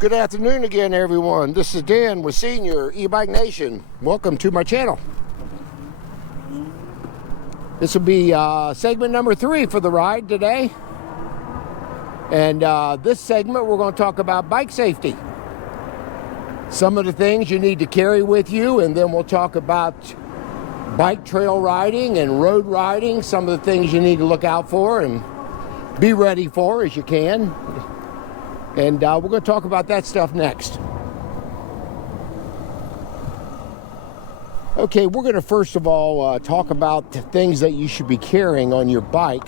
Good afternoon again, everyone. This is Dan with Senior E-Bike Nation. Welcome to my channel. This will be segment number 3 for the ride today. And this segment, we're going to talk about bike safety. Some of the things you need to carry with you, and then we'll talk about bike trail riding and road riding, some of the things you need to look out for and be ready for as you can. And we're going to talk about that stuff next. Okay, we're going to first of all talk about the things that you should be carrying on your bike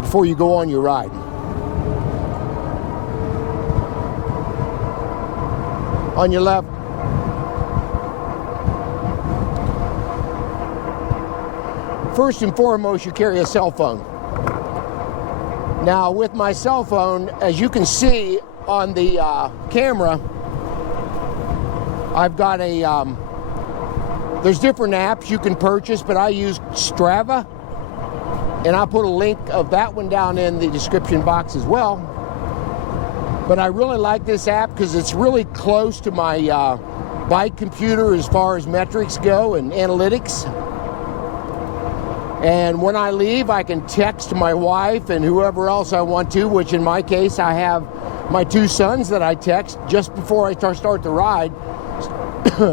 before you go on your ride. On your left. First and foremost, you carry a cell phone. Now, with my cell phone, as you can see on the camera, I've got a, there's different apps you can purchase, but I use Strava, and I'll put a link of that one down in the description box as well. But I really like this app because it's really close to my bike computer as far as metrics go and analytics. And when I leave, I can text my wife and whoever else I want to, which in my case, I have my 2 sons that I text just before I start the ride,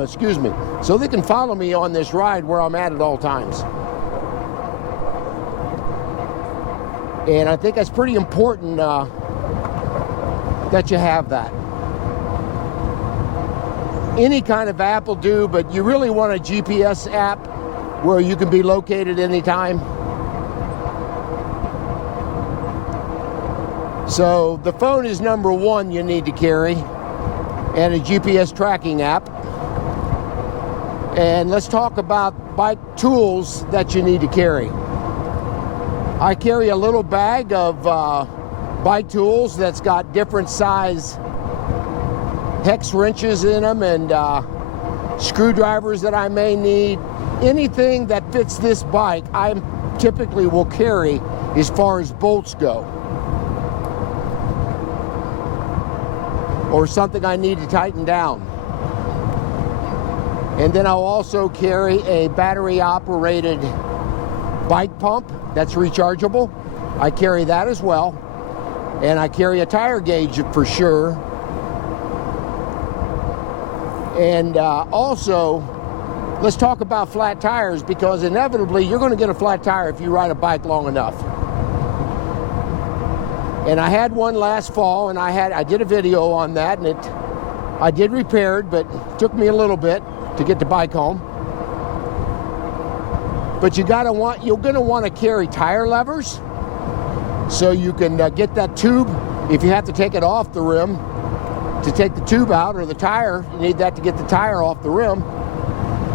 excuse me, so they can follow me on this ride where I'm at all times. And I think that's pretty important that you have that. Any kind of app will do, but you really want a GPS app where you can be located anytime. So the phone is number 1 you need to carry, and a GPS tracking app. And let's talk about bike tools that you need to carry. I carry a little bag of bike tools that's got different size hex wrenches in them and screwdrivers that I may need. Anything that fits this bike, I typically will carry as far as bolts go. Or something I need to tighten down. And then I'll also carry a battery-operated bike pump that's rechargeable. I carry that as well. And I carry a tire gauge for sure. And also, let's talk about flat tires, because inevitably you're going to get a flat tire if you ride a bike long enough. And I had one last fall, and I did a video on that, and I did repair it, but it took me a little bit to get the bike home. But you're going to want to carry tire levers so you can get that tube. If you have to take it off the rim to take the tube out, or the tire, you need that to get the tire off the rim.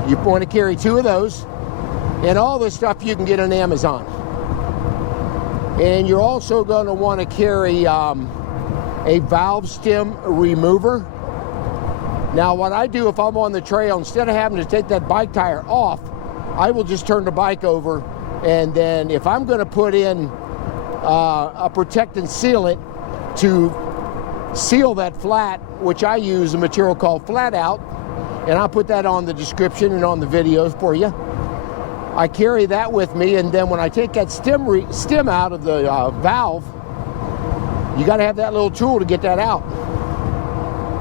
You want to carry 2 of those, and all this stuff you can get on Amazon. And you're also going to want to carry a valve stem remover. Now, what I do if I'm on the trail, instead of having to take that bike tire off, I will just turn the bike over, and then if I'm going to put in a protectant sealant to seal that flat, which I use a material called Flat Out, and I'll put that on the description and on the videos for you. I carry that with me, and then when I take that stem out of the valve, you got to have that little tool to get that out.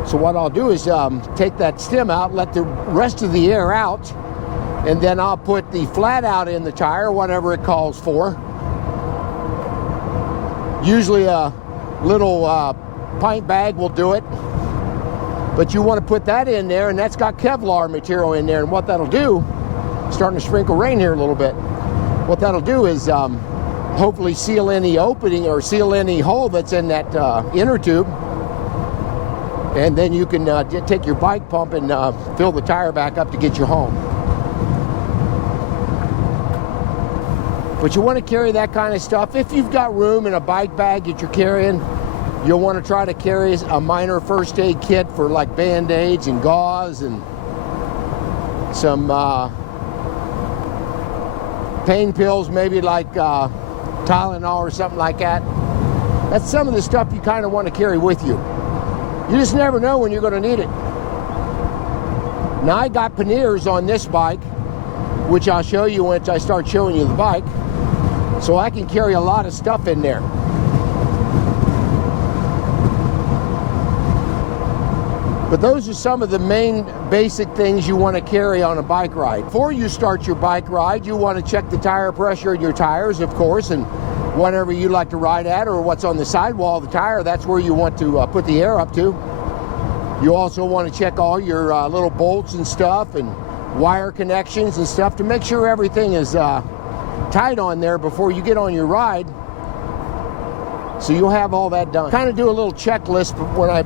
So what I'll do is take that stem out, let the rest of the air out, and then I'll put the Flat Out in the tire, whatever it calls for. Usually a little pint bag will do it. But you want to put that in there, and that's got Kevlar material in there. And what that'll do, starting to sprinkle rain here a little bit, what that'll do is hopefully seal any opening or seal any hole that's in that inner tube. And then you can take your bike pump and fill the tire back up to get you home. But you want to carry that kind of stuff. If you've got room in a bike bag that you're carrying, you'll want to try to carry a minor first aid kit for like Band-Aids and gauze and some pain pills, maybe like Tylenol or something like that. That's some of the stuff you kind of want to carry with you. You just never know when you're going to need it. Now I got panniers on this bike, which I'll show you once I start showing you the bike, so I can carry a lot of stuff in there. But those are some of the main basic things you want to carry on a bike ride. Before you start your bike ride, you want to check the tire pressure in your tires, of course, and whatever you like to ride at or what's on the sidewall of the tire, that's where you want to put the air up to. You also want to check all your little bolts and stuff and wire connections and stuff to make sure everything is tight on there before you get on your ride. So you'll have all that done. Kind of do a little checklist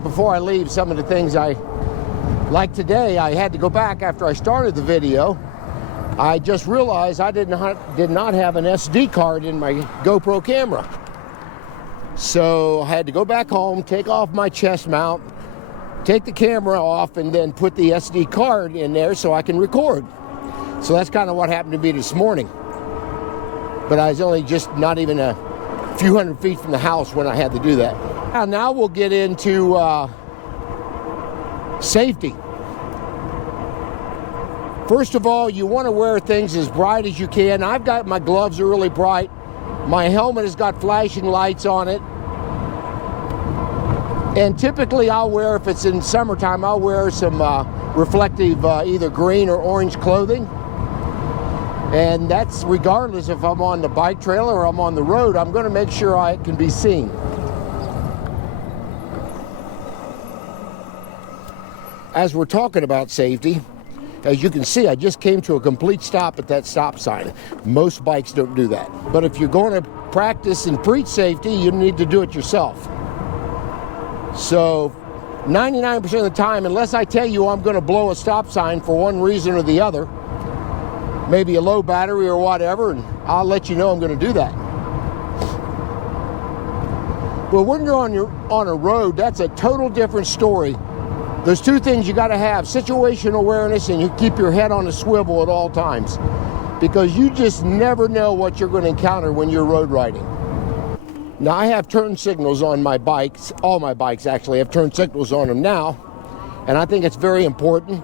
before I leave some of the things like today. I had to go back after I started the video. I just realized I did not have an SD card in my GoPro camera. So I had to go back home, take off my chest mount, take the camera off, and then put the SD card in there so I can record. So that's kind of what happened to me this morning. But I was only just not even a few hundred feet from the house when I had to do that. Now we'll get into safety. First of all, you want to wear things as bright as you can. I've got my gloves are really bright. My helmet has got flashing lights on it. And typically I'll wear, if it's in summertime, I'll wear some reflective either green or orange clothing. And that's regardless if I'm on the bike trail or I'm on the road, I'm going to make sure I can be seen. As we're talking about safety, as you can see, I just came to a complete stop at that stop sign. Most bikes don't do that. But if you're going to practice and preach safety, you need to do it yourself. So 99% of the time, unless I tell you I'm going to blow a stop sign for one reason or the other, maybe a low battery or whatever, and I'll let you know I'm going to do that. But when you're on a road, that's a total different story. There's two things you got to have: situational awareness, and you keep your head on a swivel at all times, because you just never know what you're going to encounter when you're road riding. Now I have turn signals on my bikes. All my bikes actually have turn signals on them now, and I think it's very important.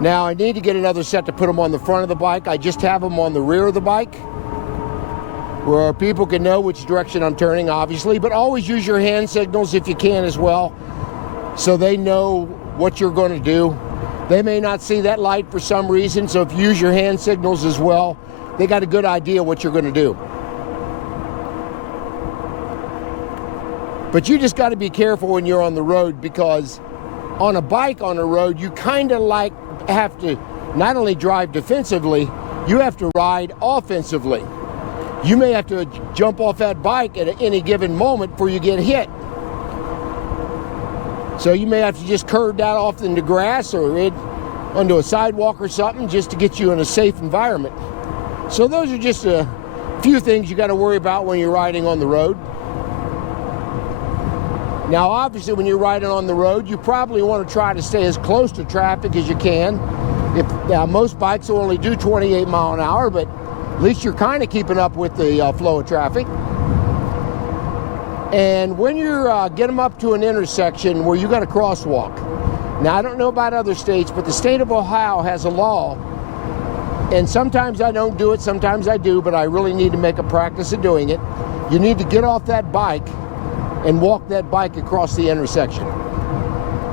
Now I need to get another set to put them on the front of the bike. I just have them on the rear of the bike, where people can know which direction I'm turning, obviously, but always use your hand signals if you can as well, so they know what you're going to do. They may not see that light for some reason, so if you use your hand signals as well, they got a good idea what you're going to do. But you just got to be careful when you're on the road, because on a bike on the road, you kind of have to not only drive defensively, you have to ride offensively. You may have to jump off that bike at any given moment before you get hit. So you may have to just curve that off into grass or onto a sidewalk or something just to get you in a safe environment. So those are just a few things you got to worry about when you're riding on the road. Now, obviously, when you're riding on the road, you probably want to try to stay as close to traffic as you can. Most bikes will only do 28 mile an hour, but at least you're kind of keeping up with the flow of traffic. And when you're get them up to an intersection where you got a crosswalk. Now, I don't know about other states, but the state of Ohio has a law, and sometimes I don't do it, sometimes I do, but I really need to make a practice of doing it. You need to get off that bike and walk that bike across the intersection.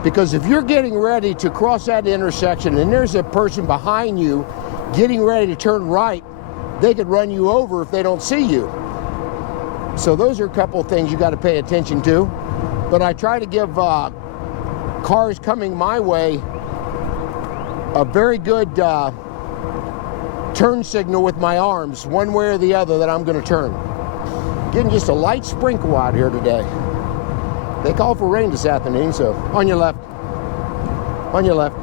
Because if you're getting ready to cross that intersection and there's a person behind you getting ready to turn right, they could run you over if they don't see you. So those are a couple of things you got to pay attention to. But I try to give cars coming my way a very good turn signal with my arms, one way or the other, that I'm going to turn. Getting just a light sprinkle out here today. They call for rain this afternoon, so on your left. On your left.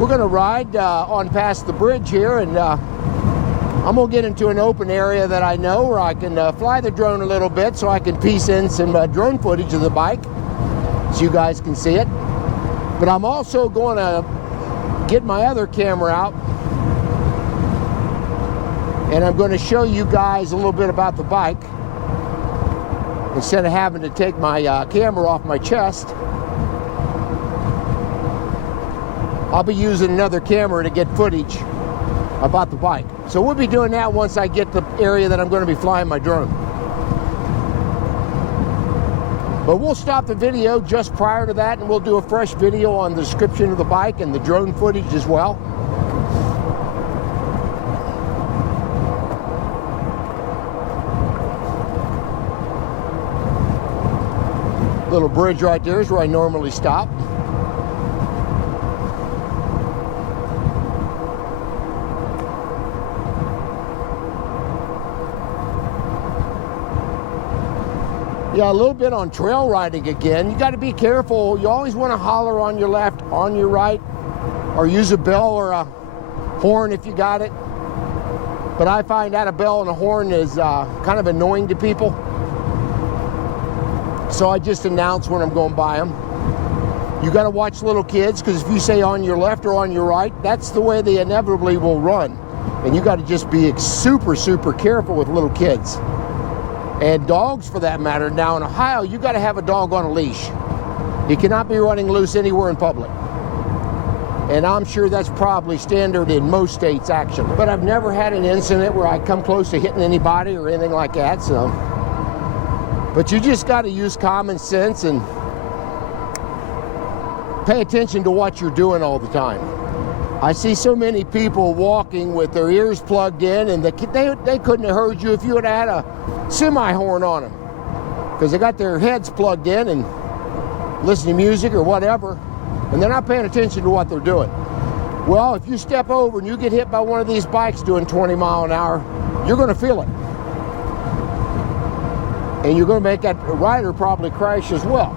We're going to ride on past the bridge here, and I'm going to get into an open area that I know where I can fly the drone a little bit so I can piece in some drone footage of the bike so you guys can see it. But I'm also going to get my other camera out, and I'm going to show you guys a little bit about the bike. instead of having to take my camera off my chest, I'll be using another camera to get footage about the bike. So we'll be doing that once I get the area that I'm going to be flying my drone. But we'll stop the video just prior to that, and we'll do a fresh video on the description of the bike and the drone footage as well. Little bridge right there is where I normally stop. Yeah, a little bit on trail riding again. You got to be careful. You always want to holler on your left, on your right, or use a bell or a horn if you got it. But I find that a bell and a horn is kind of annoying to people. So I just announce when I'm going by them. You got to watch little kids, because if you say on your left or on your right, that's the way they inevitably will run. And you got to just be super, super careful with little kids. And dogs, for that matter. Now in Ohio, you got to have a dog on a leash. He cannot be running loose anywhere in public. And I'm sure that's probably standard in most states, actually. But I've never had an incident where I come close to hitting anybody or anything like that, so. But you just got to use common sense and pay attention to what you're doing all the time. I see so many people walking with their ears plugged in, and they couldn't have heard you if you had had a semi-horn on them, because they got their heads plugged in and listen to music or whatever, and they're not paying attention to what they're doing. Well, if you step over and you get hit by one of these bikes doing 20 miles an hour, you're going to feel it. And you're going to make that rider probably crash as well.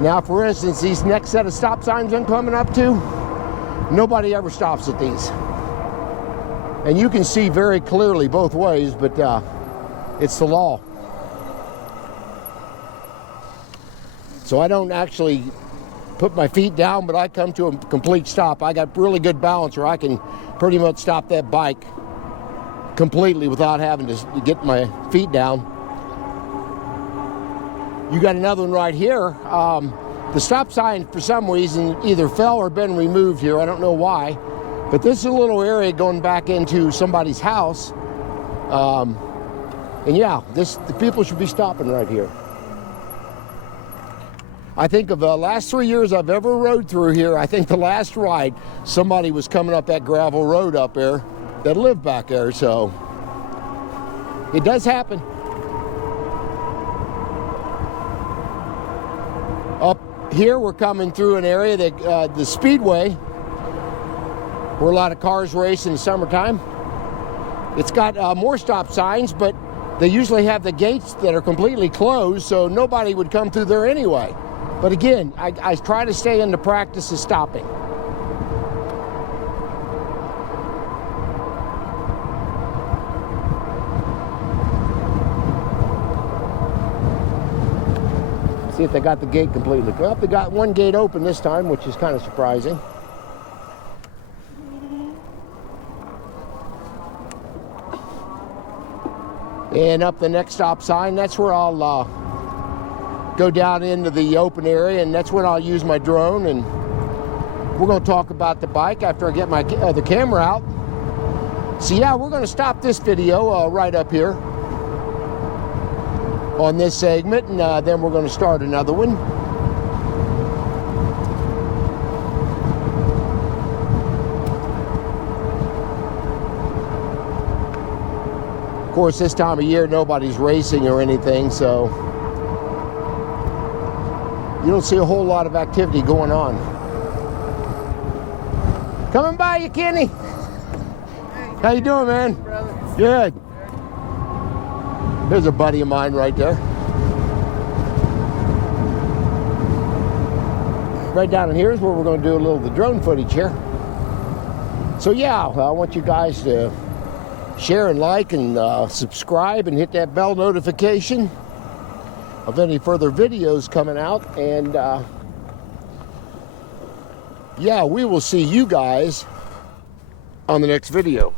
Now, for instance, these next set of stop signs I'm coming up to, nobody ever stops at these. And you can see very clearly both ways, but it's the law. So I don't actually put my feet down, but I come to a complete stop. I got really good balance where I can pretty much stop that bike completely without having to get my feet down. You got another one right here. The stop sign, for some reason, either fell or been removed here. I don't know why. But this is a little area going back into somebody's house. And yeah, the people should be stopping right here. I think of the last 3 years I've ever rode through here, I think the last ride, somebody was coming up that gravel road up there that lived back there. So it does happen. Up here, we're coming through an area that the Speedway, where a lot of cars race in the summertime. It's got more stop signs, but they usually have the gates that are completely closed, so nobody would come through there anyway. But again, I try to stay in the practice of stopping. See if they got the gate completely. Well, they got one gate open this time, which is kind of surprising. And up the next stop sign, that's where I'll go down into the open area, and that's when I'll use my drone, and we're going to talk about the bike after I get my the camera out. So yeah, we're going to stop this video right up here on this segment, and then we're going to start another one. Of course, this time of year nobody's racing or anything, so you don't see a whole lot of activity going on. Coming by you, Kenny. Hey, how you doing, man? Brother. Good. There's a buddy of mine right there. Right down in here is where we're going to do a little of the drone footage here. So yeah, I want you guys to share and like and subscribe and hit that bell notification. of any further videos coming out. And yeah, we will see you guys on the next video.